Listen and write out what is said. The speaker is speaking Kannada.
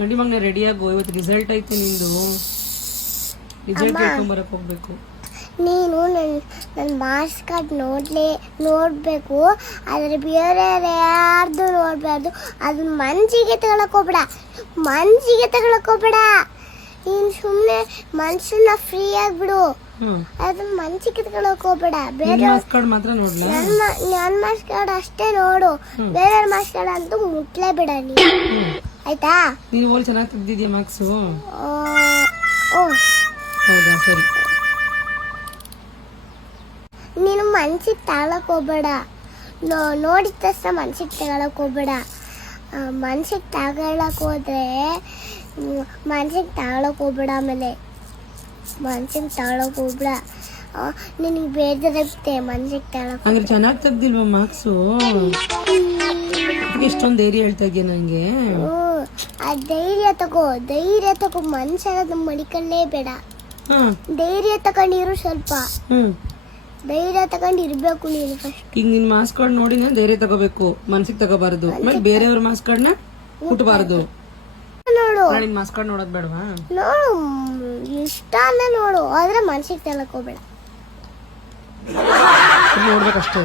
ನಡಿ ಮಗನೇ ರೆಡಿ ಆಗು, ಇವತ್ತು ರಿಸಲ್ಟ್ ಐತೆ ನಿಂದು. ರಿಸಲ್ಟ್ ಹೇಳ್ಕೊಂಬರಕ್ ಹೋಗ್ಬೇಕು. ನೀನು ನನ್ನ ಮಾರ್ಕ್ಸ್ ಕಾರ್ಡ್ ನೋಡಬೇಕು, ಆದರೆ ಬೇರೆ ಯಾರ್ದು ನೋಡಬಾರ್ದು. ಅದನ್ನ ಮನ್ಸಿಗೆ ತಗೊಳಕೋಬೇಡ, ನೀನು ಸುಮ್ಮನೆ ಮನ್ಸನ್ನ ಫ್ರೀ ಆಗಿಬಿಡು. ಅದನ್ನ ಮನ್ಸಿಗೆ ತಗೊಳಕೋಬೇಡ. ಬೇರೆ ಮಾರ್ಕ್ಸ್ ಕಾರ್ಡ್ ಮಾತ್ರ ನೋಡ್ಲಾ? ನನ್ನ ಮಾರ್ಕ್ಸ್ ಕಾರ್ಡ್ ಅಷ್ಟೇ ನೋಡು, ಬೇರೆ ಮಾರ್ಕ್ಸ್ ಕಾರ್ಡ್ ಅಂತೂ ಮುಟ್ಲೇಬೇಡ ನೀನು, ಆಯ್ತಾ? ನೀನು ಓಲ್ ಚೆನ್ನಾಗಿ ತೆಗ್ದಿದ್ಯಾ ಮಾರ್ಕ್ಸು? ಹೌದಾ, ಸರಿ. ನೀನು ಮನ್ಸಿಗೆ ತಗೊಳಕ್ ಹೋಗ್ಬೇಡ, ನೋಡಿದ ತಕ್ಷಣ ಮನ್ಸಿಗೆ ತಗೊಳಕ್ ಹೋಗ್ಬೇಡ. ಮನ್ಸಿಗೆ ತಗೊಳಕ್ ಹೋದ್ರೆ ಆಮೇಲೆ ಮನ್ಸಿಗೆ ತಗೊಳಕ್ ಹೋಗ್ಬೇಡ. ನಿನಗೆ ಬೇಜಾರಾಗುತ್ತೆ ಮನ್ಸಿಗೆ ತಗೊಳಕ್. ಅಂದ್ರೆ ಚೆನ್ನಾಗಿ ತೆಗ್ದಿಲ್ವಾ ಮಾರ್ಕ್ಸು? ಎಷ್ಟೊಂದು ಧೈರ್ಯ ಹೇಳ್ತಾ ಇದೆಯಾ ನಂಗೆ? ಆ ಧೈರ್ಯ ತಗೋ, ಮನ್ಸನ್ನ ಮಡಿಕೊಳ್ಳೇಬೇಡ. ಧೈರ್ಯ ತಗೊಂಡಿರು, ಸ್ವಲ್ಪ ಧೈರ್ಯ ತಗೊಂಡಿರ್ಬೇಕು ನೀನು ಫಸ್ಟ್. ಈಗ ನಿನ್ ಮಾರ್ಕ್ಸ್ ಕಾರ್ಡ್ ನೋಡಿ ನಾನು ಧೈರ್ಯ ತಗೋಬೇಕು, ಮನ್ಸಿಗೆ ತಗೋಬಾರದು. ಆಮೇಲೆ ಬೇರೆಯವ್ರ ಮಾರ್ಕ್ಸ್ ಕಾರ್ಡ್ನ ಮುಟ್ಬಾರ್ದು. ನೋಡು, ನಿನ್ ಮಾರ್ಕ್ಸ್ ಕಾರ್ಡ್ ನೋಡೋದ್ ಬೇಡವಾ? ನೋಡು, ಇಷ್ಟ ಅಲ್ಲ ನೋಡು, ಆದ್ರೆ ಮನ್ಸಿಗೆ ತಗೊಳಕ್ ಹೋಗ್ಬೇಡ. ನೋಡ್ಬೇಕಷ್ಟೇ.